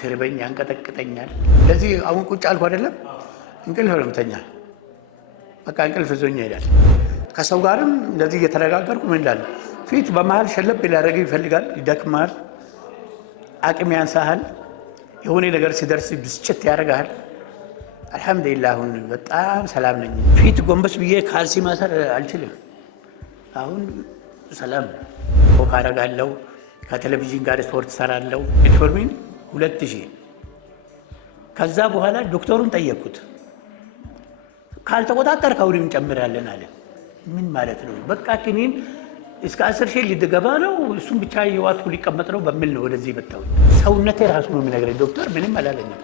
ሲርበኝ ያንቀጠቅጠኛል። ለዚህ አሁን ቁጭ አልኩ አይደለም እንቅልፍ ነው የምተኛው። በቃ እንቅልፍ ይዞኝ ይሄዳል። ከሰው ጋርም እንደዚህ እየተነጋገርኩ ምን እንዳለ ፊት በመሃል ሸለብ ሊያደርግ ይፈልጋል፣ ይደክማል፣ አቅም ያንሳሃል። የሆነ ነገር ሲደርስ ብስጭት ያደርጋል። አልሐምዱሊላህ አሁን በጣም ሰላም ነኝ። ፊት ጎንበስ ብዬ ካልሲ ማሰር አልችልም። አሁን ሰላም ወክ አደርጋለሁ። ከቴሌቪዥን ጋር ስፖርት ሰራለሁ። ሜትፎርሚን 2000 ከዛ በኋላ ዶክተሩን ጠየቅኩት። ካልተቆጣጠር ከውሪም እንጨምራለን አለ። ምን ማለት ነው? በቃ ክኒን እስከ 10,000 ሊገባ ነው፣ እሱም ብቻ የዋጥኩ ሊቀመጥ ነው በሚል ነው ወደዚህ መጣሁ። ሰውነቴ ራሱ ነው የሚነግረኝ። ዶክተር ምንም አላለኝም።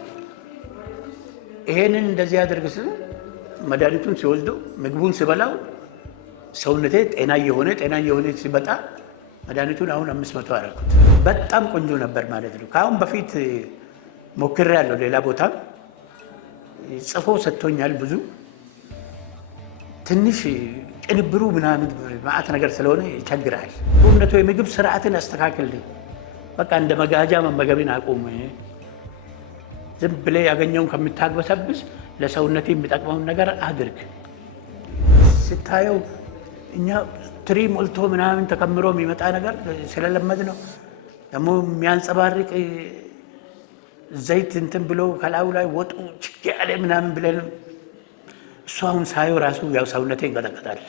ይሄንን እንደዚህ ያደርግ ስለ መድኃኒቱን ሲወስደው ምግቡን ሲበላው ሰውነቴ ጤና የሆነ ሲመጣ መድኃኒቱን አሁን 500 አደረኩት። በጣም ቆንጆ ነበር ማለት ነው። ከአሁን በፊት ሞክሬያለሁ። ሌላ ቦታ ጽፎ ሰጥቶኛል። ብዙ ትንሽ ቅንብሩ ምናምን ማዕት ነገር ስለሆነ ይቸግራል። ሰውነቱ የምግብ ስርዓትን አስተካክል። በቃ እንደ መጋጃ መመገብን አቁም። ዝም ብለህ ያገኘውን ከምታግበሰብስ ለሰውነት የሚጠቅመውን ነገር አድርግ። ስታየው እኛ ትሪ ሞልቶ ምናምን ተከምሮ የሚመጣ ነገር ስለለመድ ነው። ደግሞ የሚያንጸባርቅ ዘይት እንትን ብሎ ከላዩ ላይ ወጡ ችግር ያለ ምናምን ብለን እሱ አሁን ሳየው ራሱ ያው ሰውነቴ ይንቀጠቀጣል።